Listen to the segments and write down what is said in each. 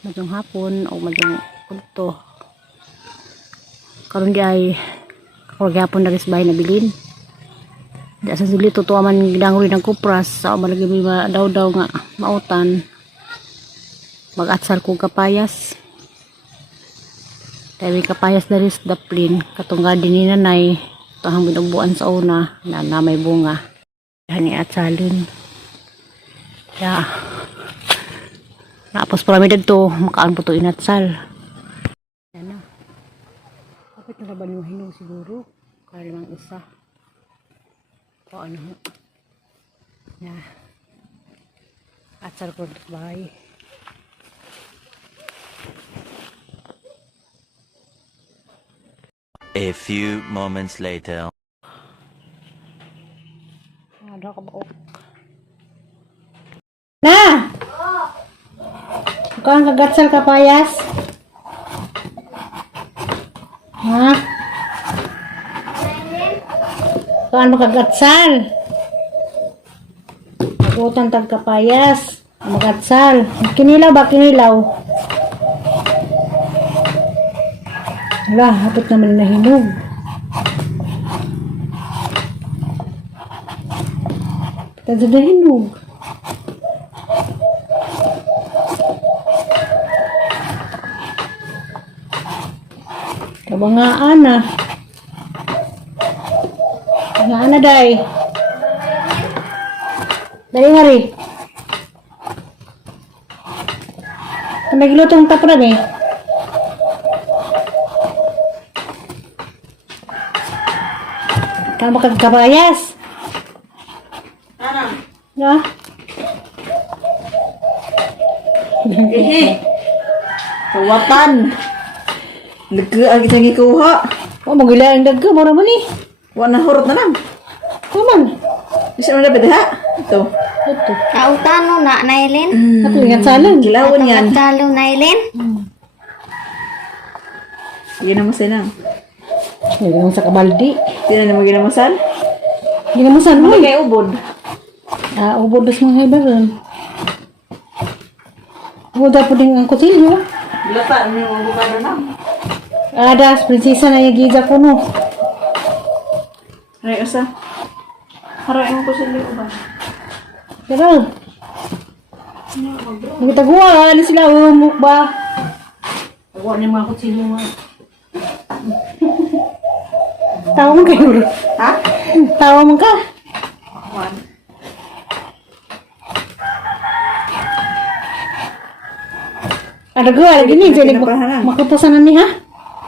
Madung hapon o madung kulto. Karon di ay hapon na rin sa bahay na bilin. Di sa sili totoo man gidanguri ng kupras sa malagi may daw nga mautan. Mag-atsar ko kapayas. Tayo kapayas na rin sa daplin. Katungga din ni nanay. Tahang binubuan sa una na may bunga. Hani atsalin. Ya. Napos parami dito. Makaan po ito inatsal. Yan na. Kapit na ba yung hinog siguro? Kaya limang isa. O ano. Ya. Atsal ko sa bahay. A few moments later. Ada ka ba? Na! Mukhang kagatsal ka payas. Ha? Mukhang kagatsal. Magutan tag kapayas. Magatsal. Kinilaw ba? Kinilaw? Wala, hapit naman na hinog. Tadyo na hinog. Kabangaan na. Kabangaan na, day. Dali nga rin. Nagilutong tapran eh. Kamu kagkabayas. Ano? Ya. Kawatan. Nagkaan kita ngikuha. Oh, magila ang dagga mo naman eh. Wana hurot na lang. Kaman. Bisa na dapat ha? Ito. Ito. Kautano na Nailin. Ato ingat salan. Kilawan yan. Talo Nailin. Ginamasan lang. Ngayon sa kabaldi. Hindi na mo ginamasan? Ginamusan mo Ano eh. kay ubod? Ubod das mga ibaran. Ubod po din ang kutsilyo. Lata, ano yung ubod na? Ada, prinsesa na yung giza ko no. Ay, asa? Haray mo ko sa liyo ba? Pero, nagtaguwa, ano sila, umuk ba? Taguwa niya mga kutsilyo nga. Tawa mo kayo. Ha? Tawa mo ka. One. Ada gua lagi nih, jadi Tinapahan. makutusan na ni ha?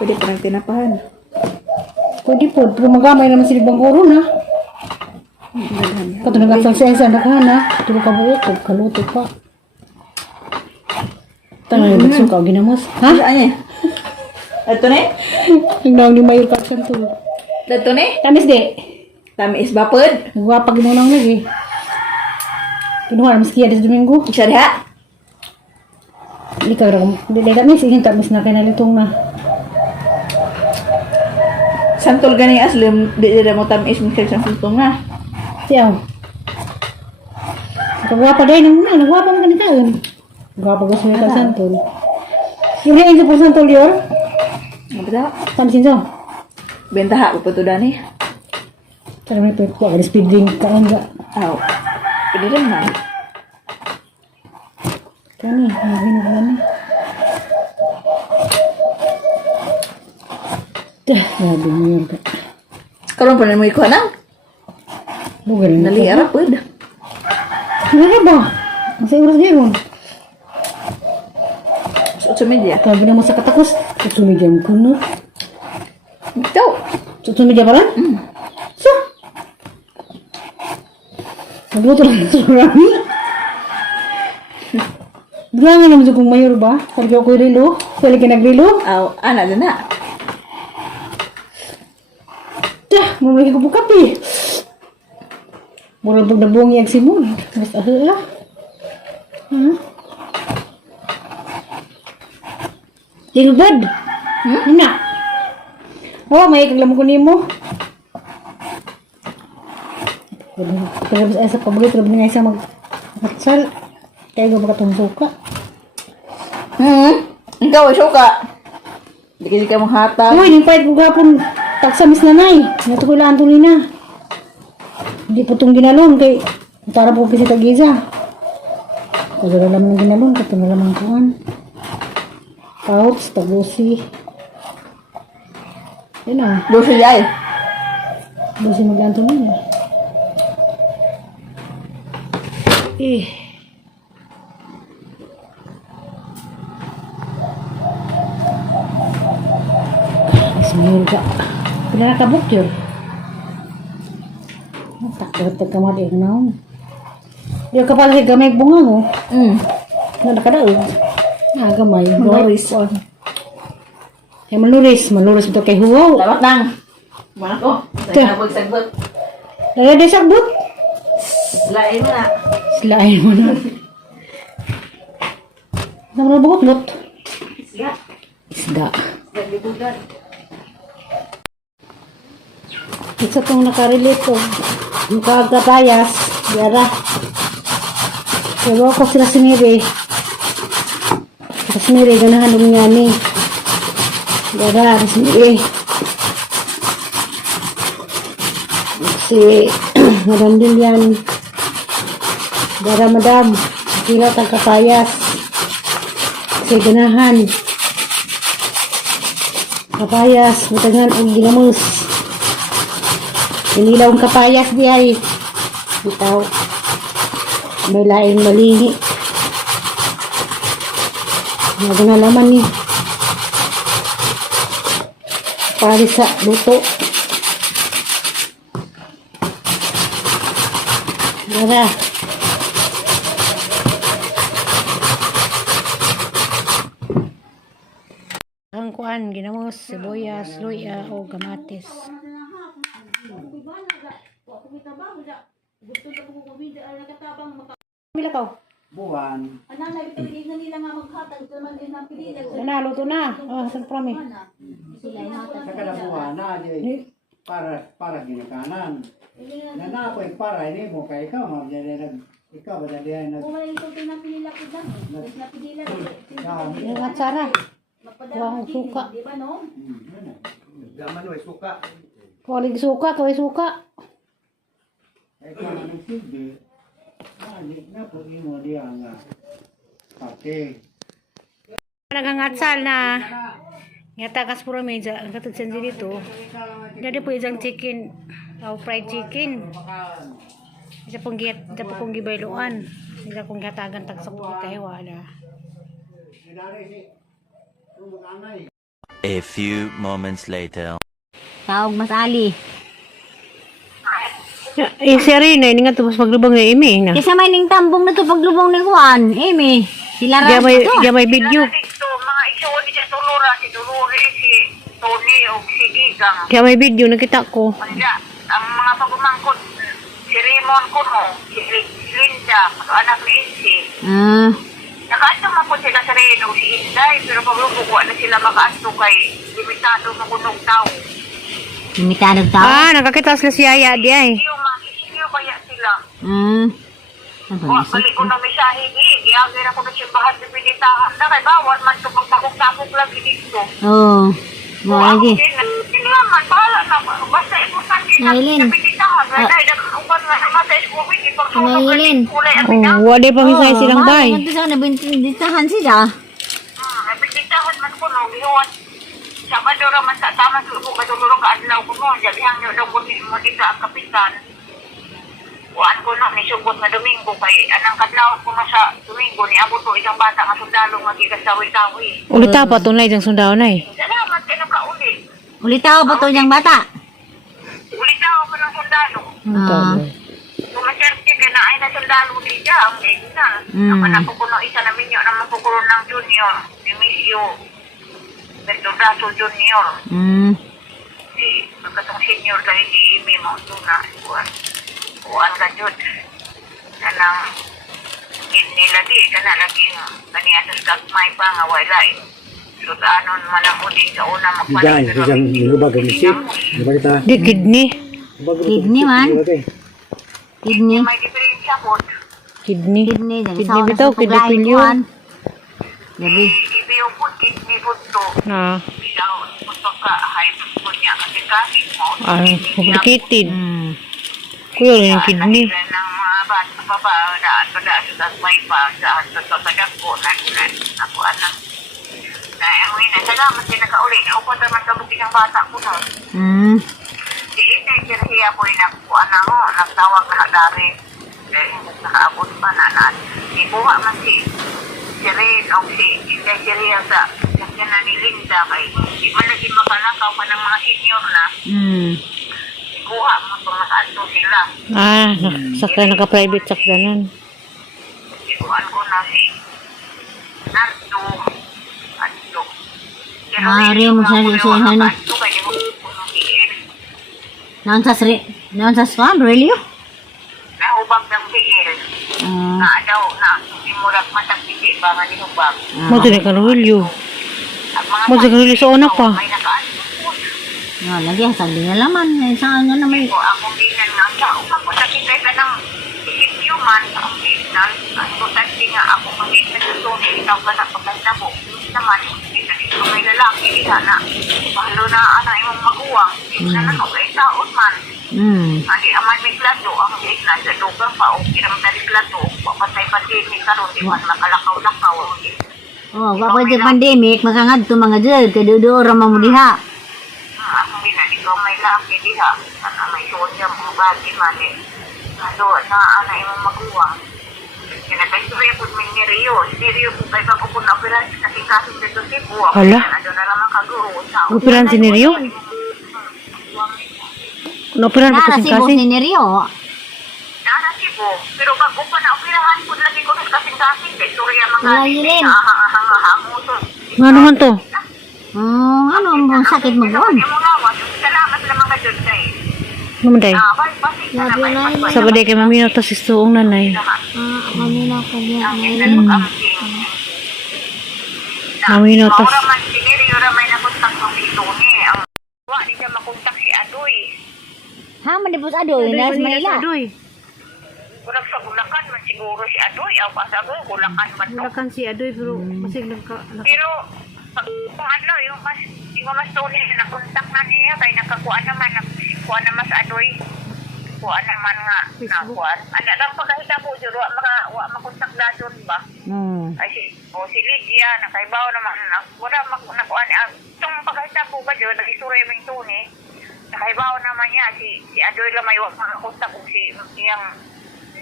Pwede pa ng tinapahan. Pwede po, pero magamay naman sila bang guro na. Kato nagasal siya sa anak na. Tulo ka buo ko, kaluto pa. Tangan yung suka, ginamos. Ha? Saan niya? Ito ne? Hinggang ni Mayor Kapsan to. Ito ne? Tamis de. Tami is bapod. Nagwapag mo nang lagi. Kinuha naman siya des Domingo. Isa diha. Hindi ka rin. Hindi tamis. Hindi tamis na kinalitong na. Santol gani aslim. Di dira mo tami is mikir sa santol na. Siyaw. Nagwapa din. Nagwapa mo kanita. Nagwapa ko sa Mayor Kapsan to. Yung rin sa Kapsan to, Lior. Ano ba? Tamisin so. Bentaha ko po ito dani. Cara may pwede ada speed drink ka enggak? Aw. Pwede rin man. Kani, magin na ni. Dah, grabe mo yun. Karon pa na mo ikuha na. Bugal na. Nali ara pud. Ano ba? Masay oras ngayon. Sa media. Sabi na mo sa katakos. Susumidya mo kuno. Ito. Susumidya pa lang? So? Nagluto lang sa rami. Bilangan naman sa kong mayor ba? Sabi ko rilo. Sali ka nagrilo. Aw, ana na. Dah, mamagi ko po kape. Murag pag nabungi ang simon. Mas ahla. Dilbad. Hina. Oh, may ikaglam ko nimo. Pero sa pabagay, pero nga isa mag-matsal. Kaya ko makatong suka. Ikaw ay suka. Hindi kasi ka manghatag. Uy, nimpayat ko gapon. Tagsamis na nay. Nato ko ilaan tuloy na. Hindi po itong ginalon kay para po kasi tagiza. Kaya naman ng ginalon. Kato na lamang kuhan. Pouch, tagusi. Yan na. Dosa ay. Tagusi mag-ilaan tuloy na. Eh. Ismail ka. Pila na kabuk yun. Takot ka mati ang naon. Yung kapal si gamay bunga mo. Nakadaog. Gamay. Maluris. Ay maluris. Maluris ito kay huwaw. Dapat nang. Mana ko? Nagabag sagbot. Nagada sagbot. Lain mo na. Silain mo na. Naman na bugot lot. Isda. Isda. Naglibugan. Isa itong nakarelate ko. Yung kagapayas. Yara. Pero ako sila siniri. Sila siniri. Ganahan ng nga ni. Yara. Siniri. Si Madam Dilian. Yara madam. Sila tang kapayas. Si ganahan. Kapayas. Butangan ang ginamos. Inilaw ang kapayas di ay. Bitaw. May laing malihi. Naga na laman ni. Pari sa luto. Dara. Ang kuan, ginamos, sibuyas, luya, o kamatis. Mila ka. Buwan. Nanalo to na. Oh, sa prami. Sa kada buwan na di para ginikanan. Na na ko para ini mo kay ikaw mo jadi nag ikaw ba jadi nag. Yung atsara. Kuha suka. Gaman way suka. Kuha suka, kaway suka. Ikaw nang sige. Na po mo dia nga. Pati. Nagangatsal na. Ngata kas pura meja. Ang katut sanji dito. Jadi po isang chicken. Fried chicken. Isa pong gibayloan. Isa pong gatagan tagsok kahewa na. A few moments later. Tawag Mas Ali. Si Arina, ini nga tapos paglubang na imi na. Kasi may ning tambong na to paglubong ni Juan. Amy. Sila ras to. Gamay video. Mga isuon ni Tulura, si Tuluri, si Tony, o si Igang. Gamay video, nakita ko. Kanya, ang mga pagumangkot, si Raymond Kuno, si Linda, anak ni Insi. Nakaasong ako sila sa Reno, si Inday, pero paglubog na sila makaasto kay limitado sa kunong tao. Limitadong tao. Nakakita sila si Yaya di ay. Iyo kaya sila. Ano Balik ko na misahe ni, giyagin ako na simbahan ni pinitahan na kay bawal man ito magpakok-takok lagi dito. Oo. Lagi. Hindi naman, bahala na. Basta importante na Nailin. pinitahan. Dahil nagkakaupan nga naman sa COVID, ipagsulong Nailin. kulay ang Oh, pinang. wala pa misay silang bay. Ito sa nabintitahan sila. Pinitahan man ko, no, bihuan. Sabado raman sa tama sa upo, katulong ka adlaw ko mo. Jabihang nyo daw ko mo dito ang kapitan. Kuhaan ko no, ni Sugot na Domingo kay anang kadlaw ko na sa Domingo ni abot ko isang bata nga sundalo nga gigasawi-sawi. Ulita pa tunay diyang sundaw na eh. Salamat kayo nakauli. Ulitaw ba to niyang bata? Ulit ako pa ng sundalo. Kumaserte ka na ay na sundalo di dyan. Eh, na. Ang anak ko no, isa namin yun ang mapukulong ng junior. Si Misio. Berdodato junior. Si pagkatong senior dahil si Amy mo na. Kuhaan ka dyan. Kanang nila di. Kana laging kaniyatas kagmay pa nga walain. So, anon man ako din sa una Diyan, isang nilubag ang isip. Diba kita? Di kidney. Kidney man. Kidney. May diferensya po. Kidney. Kidney. Kidney bitaw, kidney pilyo. Gabi. Ibiyupot, ibiyupot to. Na, Ilaw, puntok ka, hype po niya. Kasi kahit mo, complicated. kuya rin yung kidney. Ng mga bata pa ba, daan sa may pa, sa dagko, ako anak. Na, salamat din nakauli. Ako pa naman kabuti ng bata ko na. Di ina, po yung nakuha na ho, nagtawag na dari. Nakaabot pa na. Ibuha man si Rin o si Ria sa na ni Linda kay hindi man lagi makalakaw pa ng mga senior na. Ikuha mo itong nakaanto sila. Sakay naka-private sakdanan. Ikuhaan ko na si Nardo. Anto. Maaari mo sa ano. Anto kaya mo punong BL. Naon sa swan, relyo? Nahubag ng BL. Na daw na simurag matagpiti ba nga nihubag. Mo din ka Wilio. At mga Mo din ka sa una pa. may nakaanto po. Lagi ang sabi na laman. Saan nga naman. Ko akong dinan nga siya. Upang ko nakita ka ng isip human ang dinan. Ang importante nga ako kung di na sa tuni. Ikaw ka na pagkasabo. Naman, hindi na dito may lalaki. Hindi na. Pahalo na anak imong maguwang. Hindi na na kay taon man. Hindi aman may klado. Ang di na sa lugang pa. O kirang tali klado. Papatay pandemic karon di man makalakaw-lakaw. Oh, pwede pandemic, makangadto mga dyan. Kadudo ramang mo diha. Ako din na ikaw may laki diha. Ano may sonya mga bagi man eh. Ano na ana imong maguwang. Kinakaisurya po may ni Rio. Si Rio po kayo pa po na operan sa kasing dito Cebu. Hala. Ano na lamang kaguro sa Operan si Nerio? Operan Nara kasi si Boss ni Nerio. Nara Cebu. Pero bago pa na operahan po lagi ko sa kasing surya mga Wala yun. ahang-ahang-ahang. Nga naman to. Ano ang sakit mo doon? Salamat lamang ka dyan kay. Naman day. Balik na na may Sa baday kay mamino to si suong nanay. Mamina ko niya. Mamino to. Maura man si Nerio ramay na kontak ng ito ni. Ang wa ni siya makontak si Adoy. Ha, manipos adoy. Nas Manila. Kurang sa Bulacan man siguro si Adoy. Aw pa sa Bulacan man to. Bulacan si Adoy pero masig Pero kung ano yung mas tunay na kontak na niya kay nakakuha naman naman sa Adoy. Kuha naman nga nakuha. Ano lang pagkahita po dyan, wa makontak na doon ba? Ay si Lydia, nakaibaw naman, wala nakuha niya. Itong pagkahita po ba dyan, nag-isura yung tuni, nakaibaw naman niya, si Adoy lang may wak makakontak kung siyang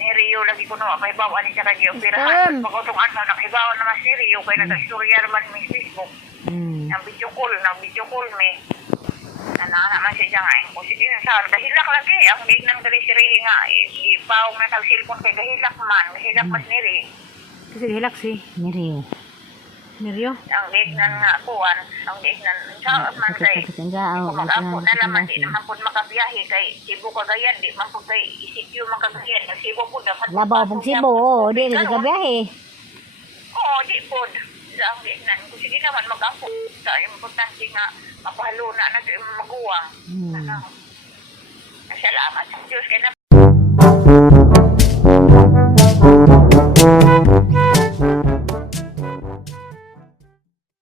ni Rio lagi ko no, nakaibaw ani siya kaya operahan. Pagkotong ano, nakaibaw naman si Rio, kaya nag-istorya naman may Facebook. Ang video call may naman siya dyan nga. Kung sa gahilak lagi, ang gignan gali si Rio nga, ipaw na tag-silpon kay gahilak mas ni Rio. kasi hilak si Nerio. Nerio. Ang gignan nga kuwan, ang gignan sa man kay kung mag-apo na naman, di naman po makabiyahe kay Cebu Cagayan, di man po kay Isikyo Cagayan, Cebu po dapat. Labaw pag Cebu, di ka biyahe. Oo, di po. Ang gignan, kung sige naman mag-apo, sa importante nga, mapahalo na ito yung maguwang. Salamat sa Diyos, kaya